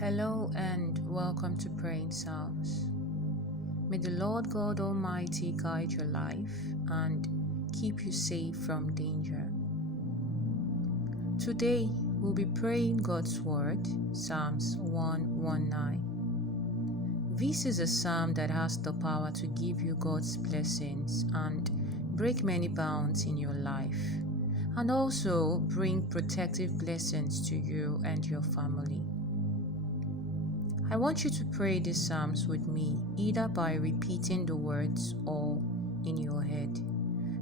Hello and welcome to Praying Psalms. May the Lord God Almighty guide your life and keep you safe from danger. Today we'll be praying God's Word, Psalms 119. This is a psalm that has the power to give you God's blessings and break many bounds in your life, and also bring protective blessings to you and your family. I want you to pray these psalms with me, either by repeating the words or in your head,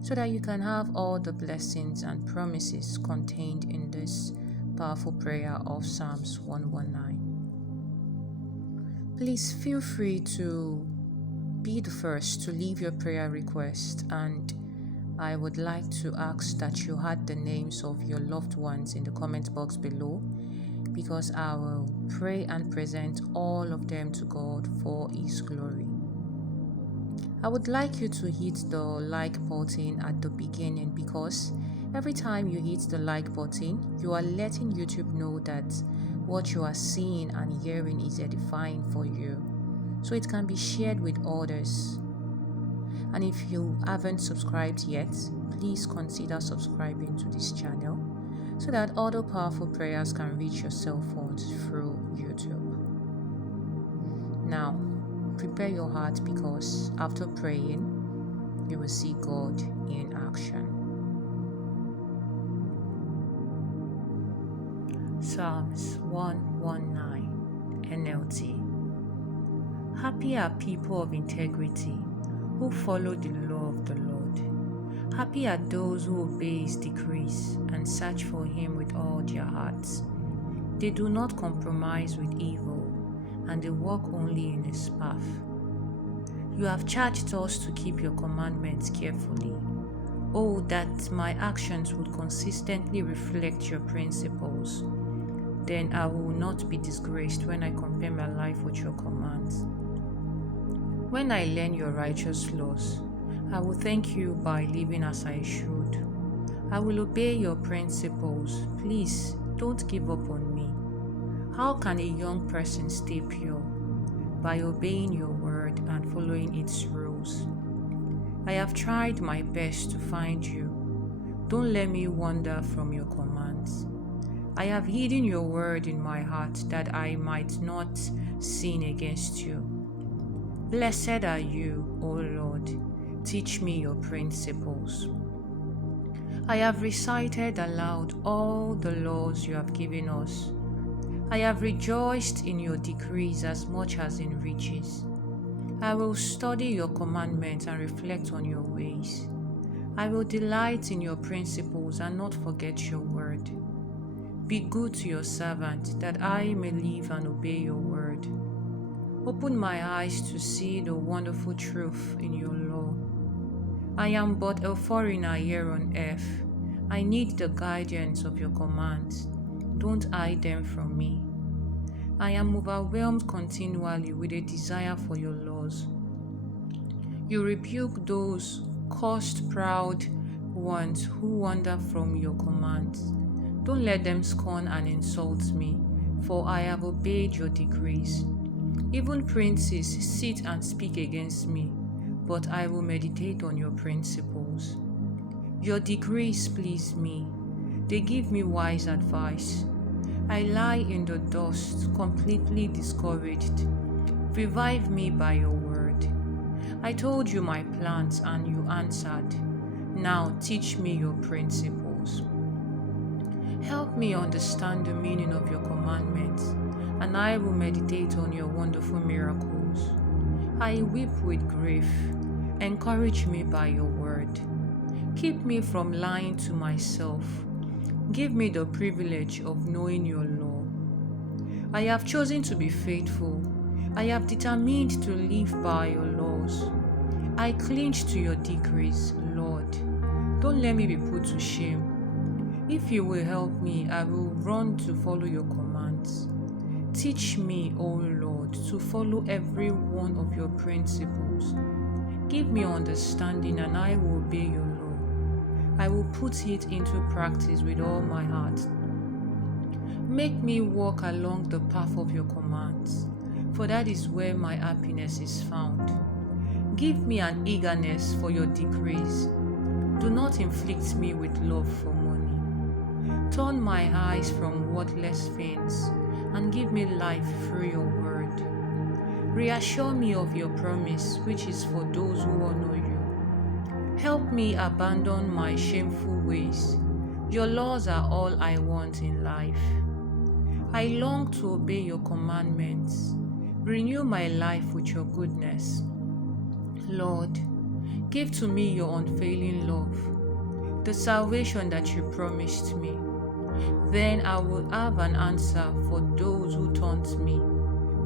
so that you can have all the blessings and promises contained in this powerful prayer of Psalms 119. Please feel free to be the first to leave your prayer request, and I would like to ask that you add the names of your loved ones in the comment box below, because I will pray and present all of them to God for His glory. I would like you to hit the like button at the beginning, because every time you hit the like button, you are letting YouTube know that what you are seeing and hearing is edifying for you, so it can be shared with others. And if you haven't subscribed yet, please consider subscribing to this channel, so that other powerful prayers can reach your cell phones through YouTube. Now, prepare your heart, because after praying, you will see God in action. Psalms 119 NLT. Happy are people of integrity who follow the law of the Lord. Happy are those who obey His decrees and search for Him with all their hearts. They do not compromise with evil, and they walk only in His path. You have charged us to keep your commandments carefully. Oh, that my actions would consistently reflect your principles. Then I will not be disgraced when I compare my life with your commands. When I learn your righteous laws, I will thank you by living as I should. I will obey your principles. Please don't give up on me. How can a young person stay pure? By obeying your word and following its rules. I have tried my best to find you. Don't let me wander from your commands. I have hidden your word in my heart that I might not sin against you. Blessed are you, O Lord. Teach me your principles. I have recited aloud all the laws you have given us. I have rejoiced in your decrees as much as in riches. I will study your commandments and reflect on your ways. I will delight in your principles and not forget your word. Be good to your servant, that I may live and obey your word. Open my eyes to see the wonderful truth in your law. I am but a foreigner here on earth. I need the guidance of your commands. Don't hide them from me. I am overwhelmed continually with a desire for your laws. You rebuke those cursed, proud ones who wander from your commands. Don't let them scorn and insult me, for I have obeyed your decrees. Even princes sit and speak against me, but I will meditate on your principles. Your decrees please me. They give me wise advice. I lie in the dust, completely discouraged. Revive me by your word. I told you my plans and you answered. Now teach me your principles. Help me understand the meaning of your commandments, and I will meditate on your wonderful miracles. I weep with grief. Encourage me by your word. Keep me from lying to myself. Give me the privilege of knowing your law. I have chosen to be faithful. I have determined to live by your laws. I cling to your decrees, Lord. Don't let me be put to shame. If you will help me, I will run to follow your commands. Teach me, O Lord, to follow every one of your principles. Give me understanding, and I will obey your law. I will put it into practice with all my heart. Make me walk along the path of your commands, for that is where my happiness is found. Give me an eagerness for your decrees. Do not inflict me with love for money. Turn my eyes from worthless things and give me life through your word. Reassure me of your promise, which is for those who honor you. Help me abandon my shameful ways. Your laws are all I want in life. I long to obey your commandments. Renew my life with your goodness. Lord, give to me your unfailing love, the salvation that you promised me. Then I will have an answer for those who taunt me,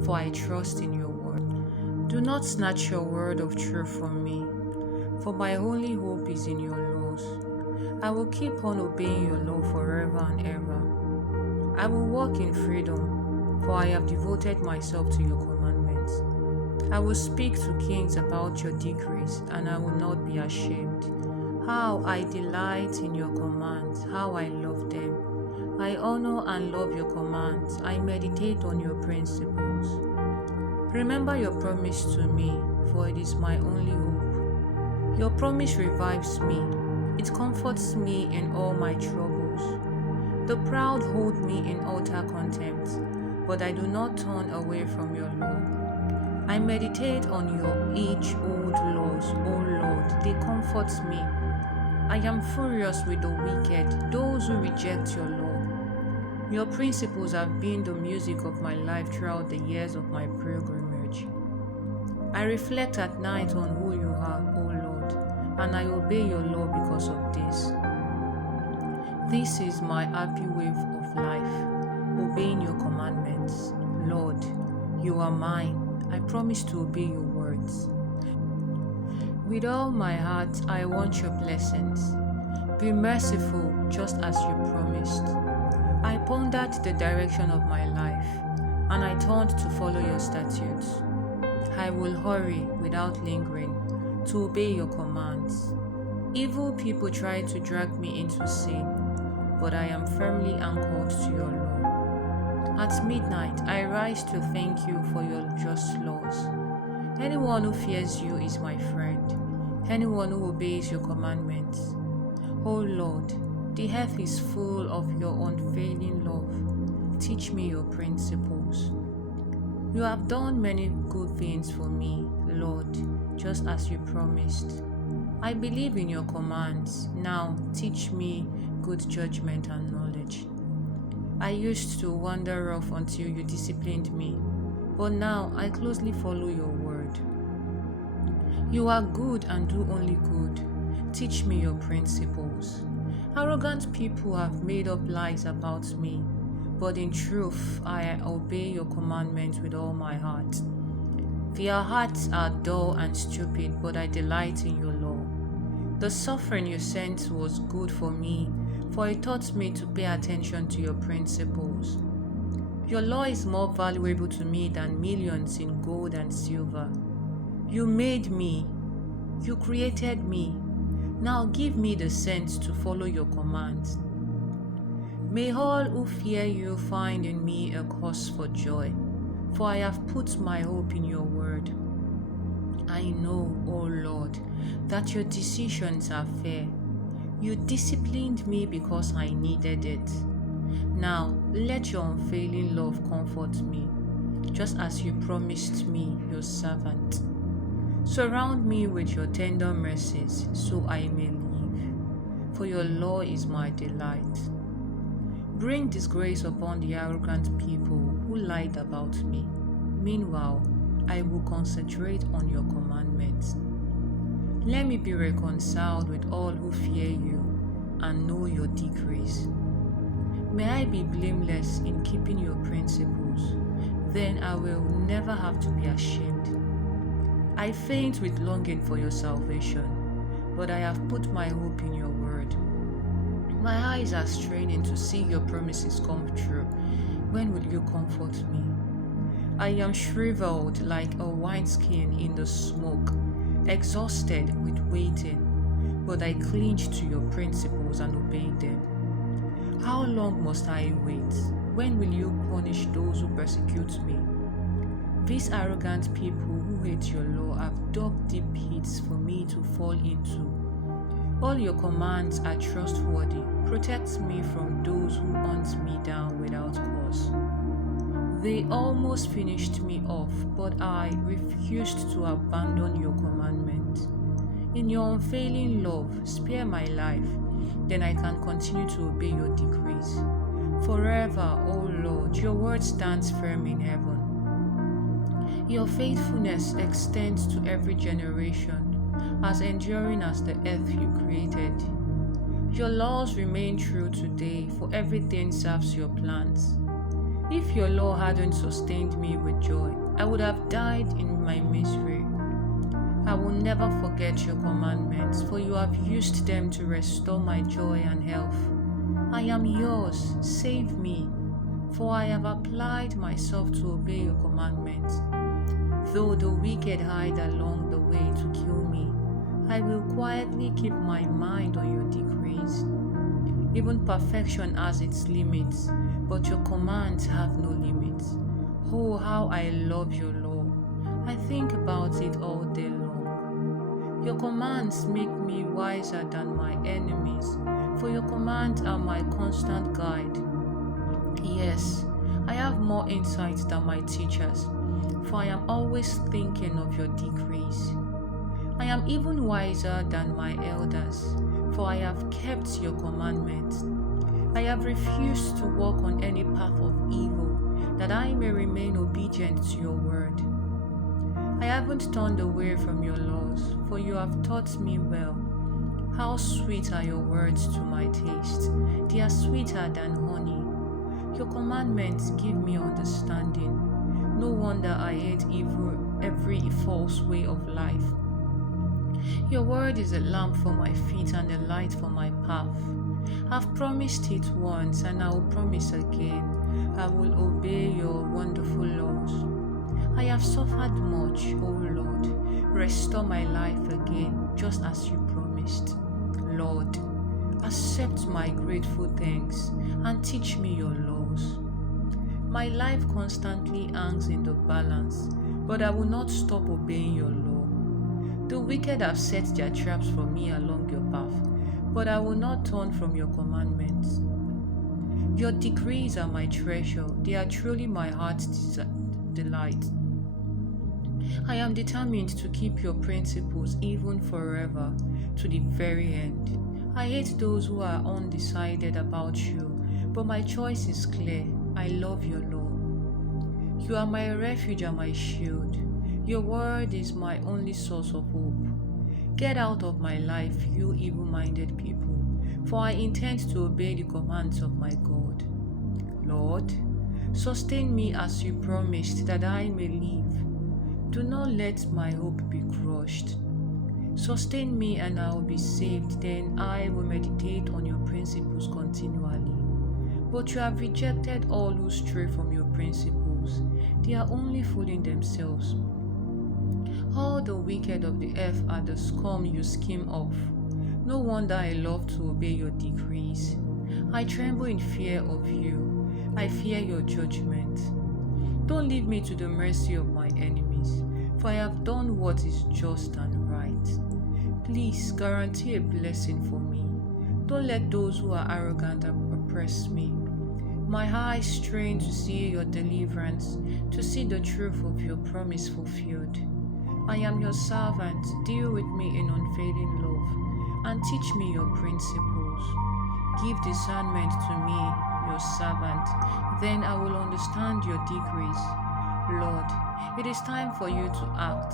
for I trust in your word. Do not snatch your word of truth from me, for my only hope is in your laws. I will keep on obeying your law forever and ever. I will walk in freedom, for I have devoted myself to your commandments. I will speak to kings about your decrees, and I will not be ashamed. How I delight in your commands, how I love them. I honor and love your commands. I meditate on your principles. Remember your promise to me, for it is my only hope. Your promise revives me. It comforts me in all my troubles. The proud hold me in utter contempt, but I do not turn away from your law. I meditate on your age-old laws, O Lord. They comfort me. I am furious with the wicked, those who reject your law. Your principles have been the music of my life throughout the years of my pilgrimage. I reflect at night on who you are, O Lord, and I obey your law because of this. This is my happy way of life, obeying your commandments. Lord, you are mine. I promise to obey your words. With all my heart, I want your blessings. Be merciful just as you promised. I pondered the direction of my life, and I turned to follow your statutes. I will hurry without lingering to obey your commands. Evil people try to drag me into sin, but I am firmly anchored to your law. At midnight, I rise to thank you for your just laws. Anyone who fears you is my friend, anyone who obeys your commandments. O Lord, the earth is full of your unfailing love. Teach me your principles. You have done many good things for me, Lord, just as you promised. I believe in your commands. Now teach me good judgment and knowledge. I used to wander off until you disciplined me, but now I closely follow your word. You are good and do only good. Teach me your principles. Arrogant people have made up lies about me, but in truth I obey your commandments with all my heart. Their hearts are dull and stupid, but I delight in your law. The suffering you sent was good for me, for it taught me to pay attention to your principles. Your law is more valuable to me than millions in gold and silver. You made me. You created me. Now give me the sense to follow your commands. May all who fear you find in me a cause for joy, for I have put my hope in your word. I know, O Lord, that your decisions are fair. You disciplined me because I needed it. Now, let your unfailing love comfort me, just as you promised me, your servant. Surround me with your tender mercies, so I may live, for your law is my delight. Bring disgrace upon the arrogant people who lied about me. Meanwhile, I will concentrate on your commandments. Let me be reconciled with all who fear you and know your decrees. May I be blameless in keeping your principles. Then I will never have to be ashamed. I faint with longing for your salvation, but I have put my hope in your word. My eyes are straining to see your promises come true. When will you comfort me? I am shriveled like a wineskin in the smoke, exhausted with waiting, but I cling to your principles and obey them. How long must I wait? when will you punish those who persecute me? These arrogant people who hate your law have dug deep pits for me to fall into. All your commands are trustworthy. Protect me from those who hunt me down without cause. They almost finished me off, but I refused to abandon your commandment. In your unfailing love, spare my life, then I can continue to obey your decrees. Forever, O Lord, your word stands firm in heaven. Your faithfulness extends to every generation, as enduring as the earth you created. Your laws remain true today, for everything serves your plans. If your law hadn't sustained me with joy, I would have died in my misery. I will never forget your commandments, for you have used them to restore my joy and health. I am yours, save me, for I have applied myself to obey your commandments. Though the wicked hide along the way to kill me, I will quietly keep my mind on your decrees. Even perfection has its limits, but your commands have no limits. Oh, how I love your law. I think about it all day long. Your commands make me wiser than my enemies, for your commands are my constant guide. Yes, I have more insight than my teachers, for I am always thinking of your decrees. I am even wiser than my elders, for I have kept your commandments. I have refused to walk on any path of evil, that I may remain obedient to your word. I haven't turned away from your laws, for you have taught me well. How sweet are your words to my taste. They are sweeter than honey. Your commandments give me understanding. No wonder I hate every false way of life. Your word is a lamp for my feet and a light for my path. I've promised it once and I will promise again. I will obey your wonderful laws. I have suffered much, O Lord. Restore my life again, just as you promised. Lord, accept my grateful thanks and teach me your laws. My life constantly hangs in the balance, but I will not stop obeying your law. The wicked have set their traps for me along your path, but I will not turn from your commandments. Your decrees are my treasure. They are truly my heart's delight. I am determined to keep your principles even forever, to the very end. I hate those who are undecided about you, but my choice is clear. I love your law. You are my refuge and my shield. Your word is my only source of hope. Get out of my life, you evil-minded people, for I intend to obey the commands of my God. Lord, sustain me as you promised, that I may live. Do not let my hope be crushed. Sustain me and I will be saved, then I will meditate on your principles continually. But you have rejected all who stray from your principles. They are only fooling themselves. All the wicked of the earth are the scum you skim off. No wonder I love to obey your decrees. I tremble in fear of you. I fear your judgment. Don't leave me to the mercy of my enemies, for I have done what is just and right. Please guarantee a blessing for me. Don't let those who are arrogant oppress me. My eyes strain to see your deliverance, to see the truth of your promise fulfilled. I am your servant. Deal with me in unfailing love, and teach me your principles. Give discernment to me, your servant, then I will understand your decrees. Lord, it is time for you to act,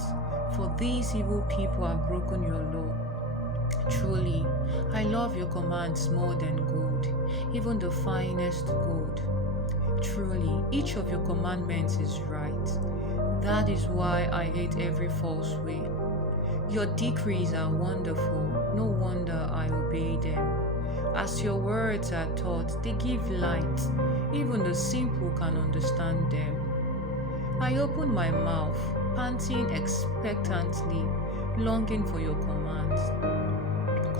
for these evil people have broken your law. Truly, I love your commands more than gold, even the finest gold. Truly, each of your commandments is right. That is why I hate every false way. Your decrees are wonderful. No wonder I obey them. As your words are taught, they give light. Even the simple can understand them. I open my mouth, panting expectantly, longing for your commands.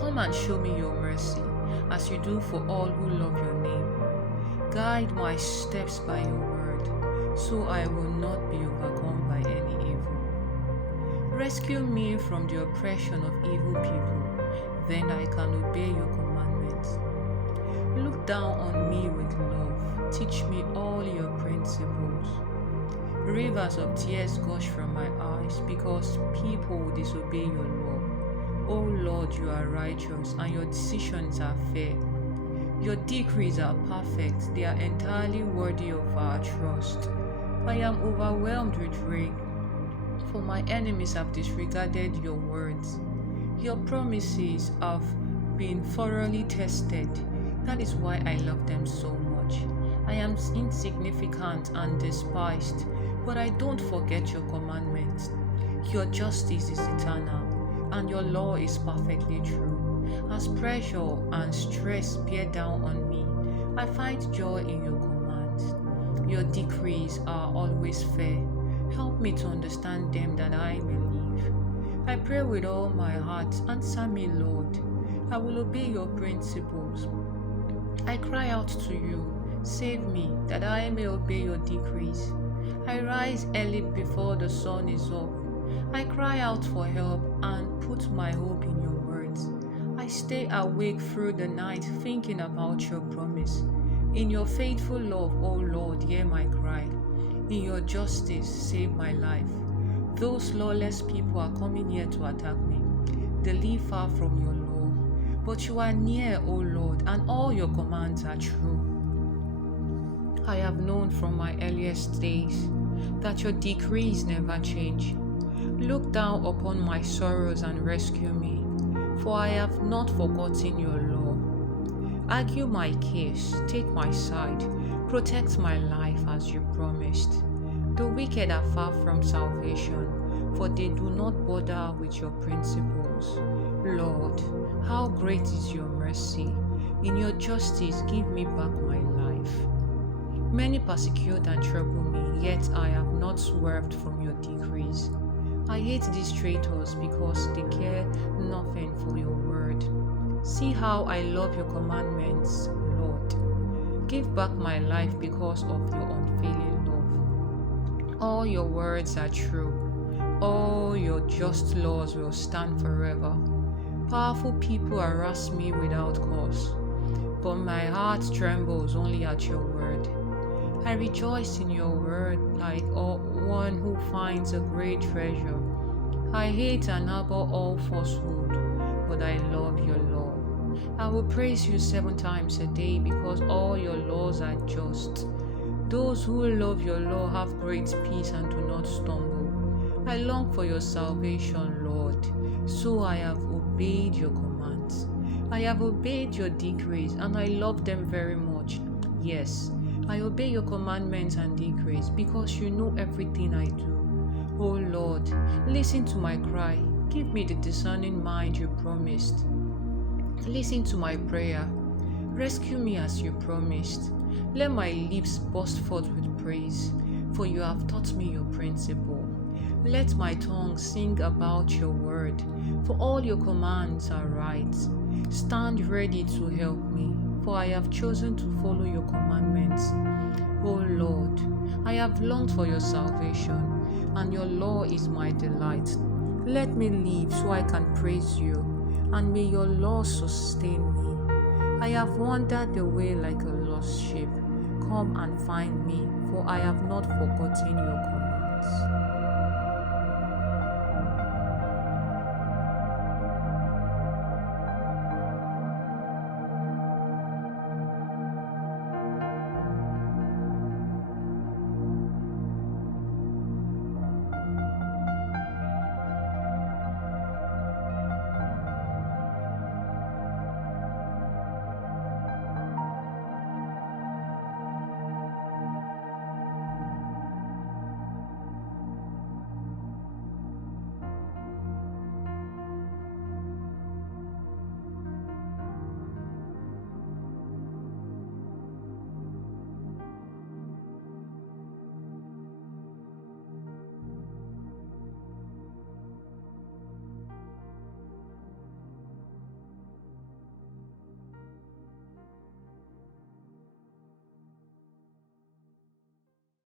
Come and show me your mercy, as you do for all who love your name. Guide my steps by your word, so I will not be overcome by any evil. Rescue me from the oppression of evil people, then I can obey your commandments. Look down on me with love, teach me all your principles. Rivers of tears gush from my eyes because people disobey your law. O Lord, you are righteous and your decisions are fair. Your decrees are perfect, they are entirely worthy of our trust. I am overwhelmed with rage, for my enemies have disregarded your words. Your promises have been thoroughly tested. That is why I love them so much. I am insignificant and despised, but I don't forget your commandments. Your justice is eternal, and your law is perfectly true. As pressure and stress bear down on me, I find joy in your commands. Your decrees are always fair. Help me to understand them that I may live. I pray with all my heart, answer me, Lord. I will obey your principles. I cry out to you, save me, that I may obey your decrees. I rise early before the sun is up. I cry out for help and put my hope in your words. I stay awake through the night thinking about your promise. In your faithful love, O Lord, hear my cry. In your justice, save my life. Those lawless people are coming here to attack me. They live far from your law. But you are near, O Lord, and all your commands are true. I have known from my earliest days that your decrees never change. Look down upon my sorrows and rescue me, for I have not forgotten your law. Argue my case, take my side, protect my life as you promised. The wicked are far from salvation, for they do not bother with your principles. Lord, how great is your mercy! In your justice, give me back my life. Many persecute and trouble me, yet I have not swerved from your decrees. I hate these traitors because they care nothing for your word. See how I love your commandments, Lord. Give back my life because of your unfailing love. All your words are true. All your just laws will stand forever. Powerful people harass me without cause, but my heart trembles only at your word. I rejoice in your word like one who finds a great treasure. I hate and abhor all falsehood, but I love your law. I will praise you 7 times a day because all your laws are just. Those who love your law have great peace and do not stumble. I long for your salvation, Lord, so I have obeyed your commands. I have obeyed your decrees and I love them very much. Yes, I obey your commandments and decrees because you know everything I do. O Lord, listen to my cry. Give me the discerning mind you promised. Listen to my prayer. Rescue me as you promised. Let my lips burst forth with praise, for you have taught me your principle. Let my tongue sing about your word, for all your commands are right. Stand ready to help me, for I have chosen to follow your commandments. O Lord, I have longed for your salvation, and your law is my delight. Let me live so I can praise you, and may your law sustain me. I have wandered away like a lost sheep. Come and find me, for I have not forgotten your commands.